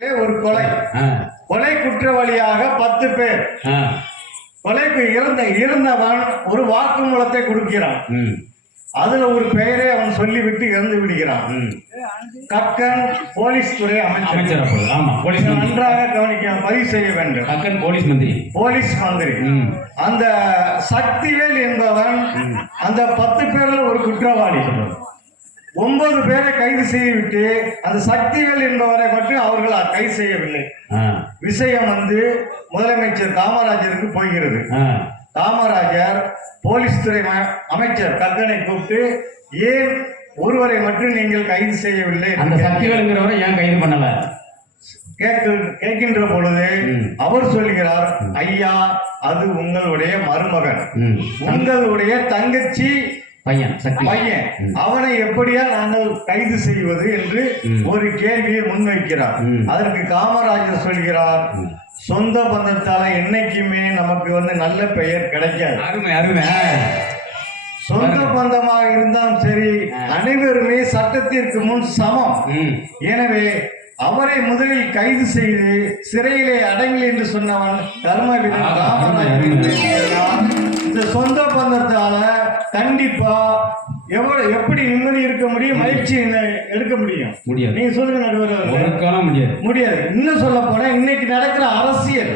ஒரு கொலை. கொலை குற்றவாளியாக பத்து பேர். கொலைக்கு இறந்த இறந்தவன் ஒரு வாக்குமூலத்தை கொடுக்கிறான். அதுல ஒரு பெயரை அவன் சொல்லிவிட்டு இறந்து விடுகிறான். கக்கன் போலீஸ் துறை அமைச்சர். அமைச்சர் நன்றாக கவனிக்க பதிவு செய்ய வேண்டும். கக்கன் போலீஸ் மந்திரி. போலீஸ் மந்திரி. அந்த சக்திவேல் என்பவன் அந்த பத்து பேர்ல ஒரு குற்றவாளி. ஒன்பது பேரை கைது செய்துவிட்டு அந்த சக்திவேல் என்பவரை மட்டும் அவர்கள் கைது செய்யவில்லை. விஷயம் வந்து முதலமைச்சர் காமராஜருக்கு போகிறது காமராஜர் போலீஸ் துறை அமைச்சர் கக்கனை கூப்பிட்டு ஏன் ஒருவரை மட்டும் நீங்கள் கைது செய்யவில்லை? அந்த என்று சக்திவேலுங்கிறவரை ஏன் கைது பண்ணல? கேட்க- கேட்கின்ற பொழுது. அவர் சொல்கிறார் ஐயா அது உங்களுடைய மருமகன். உங்களுடைய தங்கச்சி பையன் அவனை எப்படியா நாங்கள் கைது செய்வது என்று. ஒரு கேள்வியை முன்வைக்கிறார். அதற்கு காமராஜர் சொல்கிறார் சொந்த பந்தத்தால என்னைக்குமே நமக்கு வந்து நல்ல பெயர் கிடைக்காது அருமை அருமை ஆ. சொந்த பந்தமாக இருந்தாலும் சரி அனைவருமே சட்டத்திற்கு முன் சமம். எனவே அவரை முதலில் கைது செய்து சிறையிலே அடங்கல் என்று சொன்னவன். சொன்னான். இந்த சொந்த பந்தத்தால கண்டிப்பா எவ்வளவு எப்படி நிம்மதி இருக்க முடியும் மகிழ்ச்சி எடுக்க முடியும்? முடியாது. நீங்க சொல்லுங்க நடுவர் முடியாது. முடியாது. இன்னும் சொல்ல போனா இன்னைக்கு நடக்கிற அரசியல்.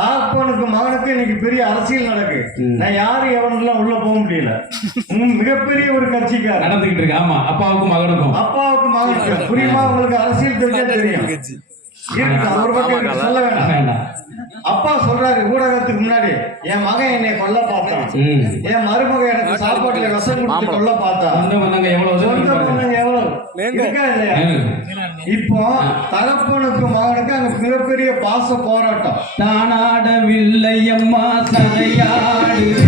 தாப்பனுக்கு மகனுக்கு இன்னைக்கு பெரிய அரசியல் நடக்கு. நான் யாரு எவனெல்லாம் உள்ள போக முடியல. மிகப்பெரிய ஒரு கட்சிக்காரர் நடந்துகிட்டு இருக்கு. ஆமா அப்பாவுக்கும் மகனுக்கும். அப்பாவுக்கு மகனுக்கு புரியுமா? உங்களுக்கு அரசியல் தெரிஞ்சா தெரியும். சொல்ல வேண்டாம் வேண்டாம் அப்பா சொல்றாரு ஊடகத்துக்கு முன்னாடி என் மகன் என்னை கொல்ல பார்த்தான். என் மருமக எனக்கு சாப்பாட்டுல விஷம் கொடுத்து கொல்ல பார்த்தான். சொந்த பந்தங்க எவ்வளவு. இப்போ தகப்பனுக்கு மகனுக்கு அங்க மிகப்பெரிய பாச போராட்டம். தானாடவில்லை அம்மா சதையாடுது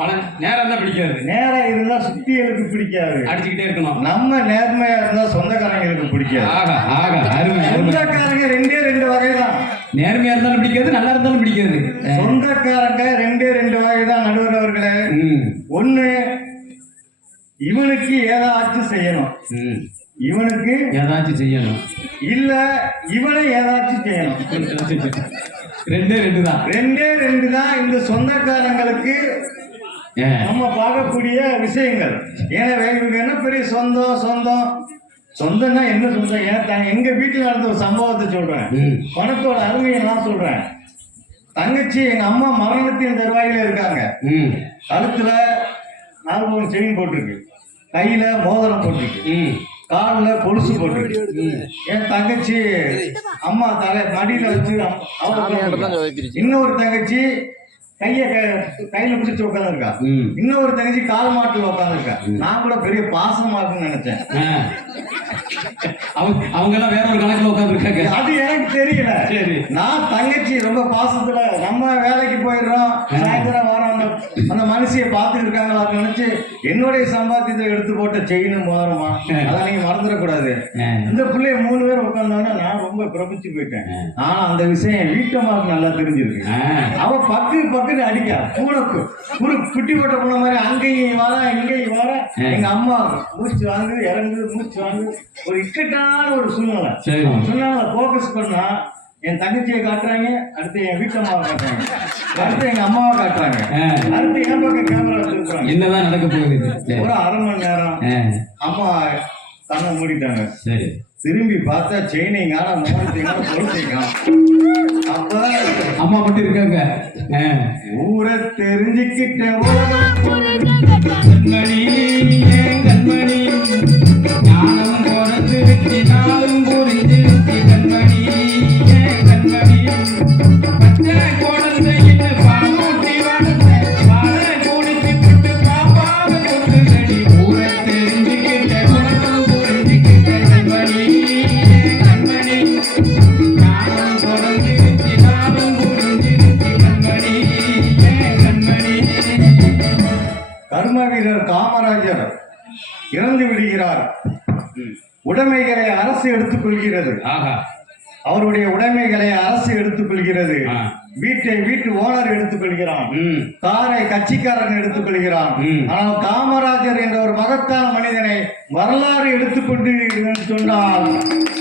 பலன் நேரம் தான் பிடிக்காது. நேரா இருந்தா சுத்தியலுக்கு பிடிக்காது. அடிச்சுக்கிட்டே இருக்கணும். நம்ம நேர்மையா இருந்தா சொந்தக்காரங்களுக்கு பிடிக்காது. ஆகா ஆகா அருமை சொந்தக்காரங்க ரெண்டே ரெண்டு வகைதான். நேர்மையா இருந்தாலும் பிடிக்காது நல்லா இருந்தாலும் பிடிக்காது. சொந்தக்காரங்க ரெண்டே ரெண்டு வகைதான் நடுவர் அவர்களே. ஒண்ணு இவனுக்கு ஏதாச்சும் செய்யணும். இவனுக்கு ஏதாச்சும் செய்யணும். இல்ல இவனை ஏதாச்சும் செய்யணும். ரெண்டே ரெண்டு தான் ரெண்டே ரெண்டு தான் இந்த சொந்தக்காரங்களுக்கு நம்ம பார்க்கக்கூடிய விஷயங்கள். எனவே இவங்க என்ன பெரிய சொந்தம் சொந்தம்? சொந்தம்னா என்ன சொந்தம்? ஏன் தான் எங்க வீட்டில் நடந்த ஒரு சம்பவத்தை சொல்றேன். பணத்தோட அருமையெல்லாம் சொல்றேன். தங்கச்சி எங்க அம்மா மரணத்தின் தருவாயில இருக்காங்க. ம், கழுத்துல நாலு மூணு செயின் போட்டிருக்கு. கையில மோதிரம் போட்டிருக்கு. கால்ல கொலுசு போட்டிருக்கு. என் தங்கச்சி அம்மா தலை மடியில வச்சு. இன்னொரு தங்கச்சி கைய கையில பிடிச்சு உட்காந்துருக்கா. இன்னொரு தங்கச்சி கால் மாட்டுல உட்காந்துருக்கா. நான் கூட பெரிய பாசமா இருக்குன்னு நினைச்சேன். அவங்க அவங்க எல்லாம் வேற ஒரு கணக்குல உட்காந்துருக்காங்க. அது எனக்கு தெரியல. சரி. நான் தங்கச்சி ரொம்ப பாசத்துல நம்ம வேலைக்கு போயிடுறோம். சாயந்தரம் வரோம் அந்த அந்த மனுஷியை பார்த்துட்டு இருக்காங்களான்னு நினைச்சு என்னுடைய சம்பாத்தியத்தை எடுத்து போட்ட செயினும் மோதிரமா அதை நீங்க மறந்துடக்கூடாது. இந்த பிள்ளைய மூணு பேர் உட்கார்ந்தாங்கன்னா நான் ரொம்ப பிரமிச்சு போயிட்டேன். ஆனா அந்த விஷயம் வீட்டம்மாவுக்கு நல்லா தெரிஞ்சிருக்கு. அவ பக்கு பக்குன்னு அடிக்கா. பூனைக்கு ஒரு குட்டி போட்ட பொண்ணு மாதிரி அங்கேயும் வர இங்கேயும் வர. எங்க அம்மா மூச்சு வாங்கு இறங்கு மூச்சு வாங்கு ஒரு இக்கட்டான ஒரு சூழ்நிலை. சூழ்நிலை ஃபோக்கஸ் பண்ணா என் தங்கச்சியை காட்டுறாங்க அடுத்து என் வீட்டம்மாவை காட்டுறாங்க. அடுத்து எங்க அம்மாவை காட்டுறாங்க. அடுத்து என் பக்கம் கேமரா வச்சிருக்காங்க என்னதான் நடக்க போகுது. ஒரு அரை மணி நேரம் அம்மா கண்ணை மூடிட்டாங்க. சரி. திரும்பி பார்த்தா செயினிங் ஆனா மோகத்தையும் கொளுத்தைங்க அப்ப அம்மா மட்டும் இருக்காங்க. ஊரை தெரிஞ்சுக்கிட்ட கண்மணி ஏன் கண்மணி? காமராஜர் இறந்து விடுகிறார். உடைமைகளை அரசு எடுத்துக் கொள்கிறது ஆஹா. அவருடைய உடைமைகளை அரசு எடுத்துக் கொள்கிறது ஆ. வீட்டை வீட்டு ஓனர் எடுத்துக் கொள்கிறான் ம். காரை கட்சிக்காரன் எடுத்துக் கொள்கிறான் ம். ஆனால் காமராஜர் என்ற ஒரு மகத்தான மனிதனை வரலாறு எடுத்துக்கொண்டு சொன்னால்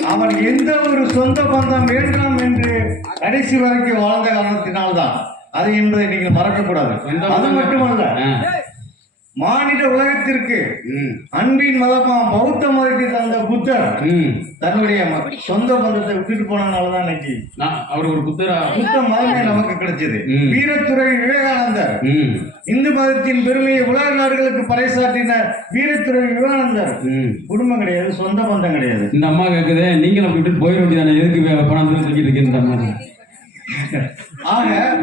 அவன் எந்த ஒரு சொந்த பந்தம் வேண்டாம் என்று கடைசி வரைக்கும் வாழ்ந்த காரணத்தினால்தான். அது என்பதை நீங்கள் மறக்கக்கூடாது. அது? மட்டுமல்ல. மானிட உலகத்திற்கு அன்பின் மதமாம் பௌத்த மதத்தை தந்த புத்தர் தன்னுடைய சொந்த பந்தத்தை விட்டுட்டு போனதுனாலதான் இன்னைக்கு அவர் ஒரு புத்தரா? புத்த மதமே நமக்கு கிடைச்சது. ம். வீரத்துறை விவேகானந்தர். இந்து மதத்தின் பெருமையை உலக நாடுகளுக்கு பறைசாற்றின வீரத்துறை விவேகானந்தர். குடும்பம் கிடையாது சொந்த பந்தம் கிடையாது. இந்த அம்மா கேக்குதே நீங்களும் அப்படி விட்டு போயிட வேண்டியதானே எதுக்கு பணம் தெரிஞ்சுக்கிட்டு இருக்கீங்க ஆக.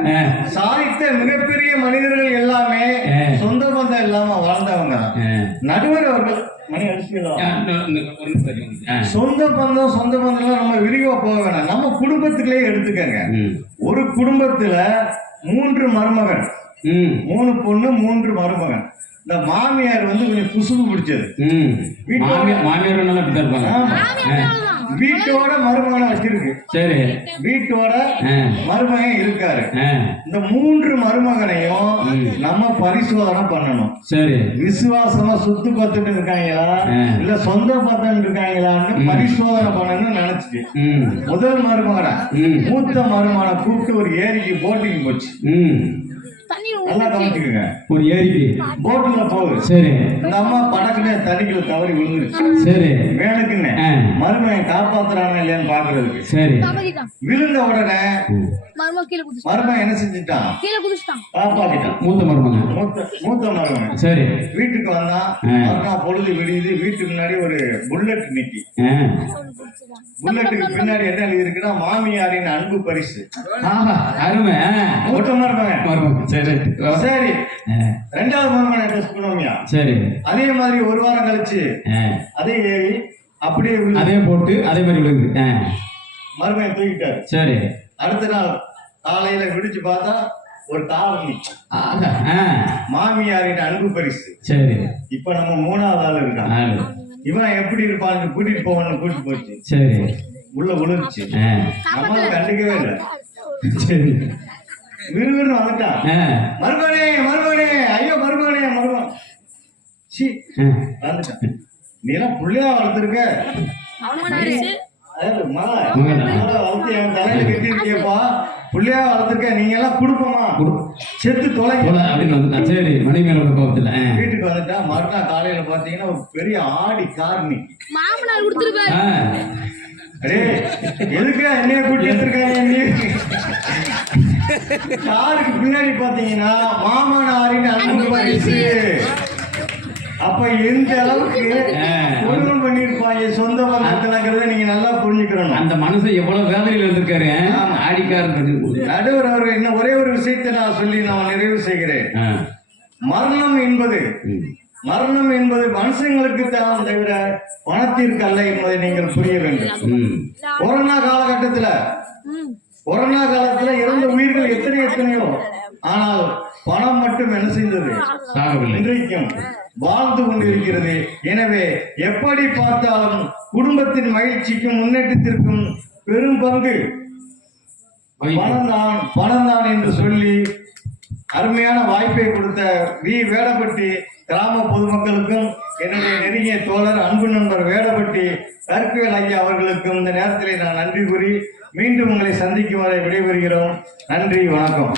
சாதித்த மிகப்பெரிய மனிதர்கள் எல்லாமே. சொந்த பந்தம் இல்லாம வாழ்ந்தவங்க. நடுவர் அவர்கள். மணி அடிச்சுக்கலாம். சொந்த பந்தம் சொந்த பந்தம்லாம் நம்ம விரிவா போக வேணாம். நம்ம குடும்பத்துக்குள்ளே எடுத்துக்கங்க. ஒரு குடும்பத்துல மூன்று மருமகன். மூணு பொண்ணு மூன்று மருமகன். இந்த மாமியார் வந்து கொஞ்சம் குசும்பு பிடிச்சது. மாமியார் மாமியார் நல்லா இருப்பாங்க. வீட்டோட மருமகனை வச்சிருக்கு. சரி. வீட்டோட. மருமகன் இருக்காரு. இந்த மூன்று மருமகனையும். நம்ம பரிசோதனை பண்ணணும். சரி. விசுவாசமா சுத்து பத்துட்டு இருக்காங்களா. இல்ல சொந்த பத்தம் இருக்காங்களான்னு. பரிசோதனை பண்ணணும்னு நினைச்சிட்டு. முதல் மருமகனை மூத்த மருமகனை கூப்பிட்டு ஒரு ஏரிக்கு போட்டிங் போச்சு. நல்லா கவனிச்சுக்கோங்க. ஒரு ஏரிக்கு. போட்டுல போகுது. சரி. இந்த அம்மா படக்குன்னு தண்ணிக்குள்ள தவறி விழுந்துருச்சு. சரி. வேணுக்குன்னு ஆ. மருமகன் காப்பாத்துறானா இல்லையான்னு பாக்குறதுக்கு. சரி. விழுந்த உடனே ம். மருமக கீழே குதிச்சிட்டான். மருமகன் என்ன செஞ்சுட்டான்? கீழே குதிச்சிட்டான். காப்பாத்திட்டான். மூத்த மருமகன். மூத்த மூத்த மருமகன். சரி. வீட்டுக்கு வந்தான். ஆ. மறுநாள் பொழுது விடியுது. வீட்டுக்கு முன்னாடி ஒரு புல்லட் நிக்கி. ஆ. புல்லட்டுக்கு பின்னாடி என்ன எழுதிருக்குன்னா மாமியாரின் அன்பு பரிசு. ஆஹா அருமை. மூத்த மருமகன். சரி. சரி. ரெண்டாவது மருமகன் சரி. அதே மாதிரி ஒரு வாரம் கழிச்சு. அதே ஏறி அப்படியே அதே போட்டு அதே மாதிரி விழுகுது ஆ. மருமகன் தூக்கிட்டாரு. சரி. அடுத்த நாள் காலையில விடிச்சு பார்த்தா ஒரு தாவணி. மாமியாரின் அன்பு பரிசு. சரி. இப்ப நம்ம மூணாவது ஆள் இருக்கான். இவன் எப்படி இருப்பான்னு கூட்டிட்டு போவான்னு கூட்டிட்டு போச்சு. சரி. உள்ள விழுந்துச்சு. ஆ. நம்ம கண்டுக்கவே இல்லை. சரி. விறுவிறுன்னு வந்துட்டான். ஆ. மருமகனே மருமகனே ஐயோ மருமகனே மருமகன் சி ஆ. வந்துட்டான். நீ எல்லாம் புள்ளையா வளர்த்துருக்க. வளர்த்து என் தலையில கட்டிருக்கியப்பா புள்ளையா வளர்த்துருக்க நீங்க எல்லாம் குடுப்பமா குடு. செத்து அப்படின்னு வந்துட்டான் சரி மணி மேல உள்ள கோபத்துல ஆ. வீட்டுக்கு வந்துட்டா. மறுநாள் காலையில பாத்தீங்கன்னா ஒரு பெரிய ஆடி கார் நிக்கி மாமனார் கொடுத்துருப்பாரு. ஆ. அடே எதுக்குடா என்னைய கூட்டி வச்சிருக்காங்க நீ? காருக்கு பின்னாடி பாத்தீங்கன்னா மாமனாரின் அன்பு பரிசு. அப்ப எந்த அளவுக்கு. குடும்பம் பண்ணிருப்பாங்க சொந்த பந்தத்துலங்கிறத நீங்க நல்லா புரிஞ்சுக்கிறணும். அந்த மனுஷன் எவ்வளவு வேதனையில் இருந்திருக்காரு ஆமா. ஆடிக்காரன் நடுவர் அவர் இன்னும் ஒரே ஒரு விஷயத்தை நான் சொல்லி நான் நிறைவு செய்கிறேன். மரணம் என்பது மரணம் என்பது மனுஷங்களுக்கு தான் தவிர பணத்திற்கு அல்ல என்பதை நீங்கள் புரிய வேண்டும். கொரோனா காலகட்டத்துல கொரோனா காலத்துல இறந்த உயிர்கள் எத்தனை எத்தனையோ ஆனால் பணம் மட்டும் என்ன செய்தது? இன்றைக்கும் வாழ்ந்து கொண்டிருக்கிறது. எனவே எப்படி பார்த்தாலும் குடும்பத்தின் மகிழ்ச்சிக்கும் முன்னேற்றத்திற்கும் பெரும் பங்கு. பணம் தான் பணம் தான் என்று சொல்லி அருமையான வாய்ப்பை கொடுத்த வி. வேடப்பட்டி கிராம பொதுமக்களுக்கும் என்னுடைய நெருங்கிய தோழர் அன்பு நண்பர் வேடப்பட்டி கற்பியல் ஐயா அவர்களுக்கும் இந்த நேரத்திலே நான் நன்றி கூறி மீண்டும் உங்களை சந்திக்கும் வரை விடைபெறுகிறோம். நன்றி வணக்கம்.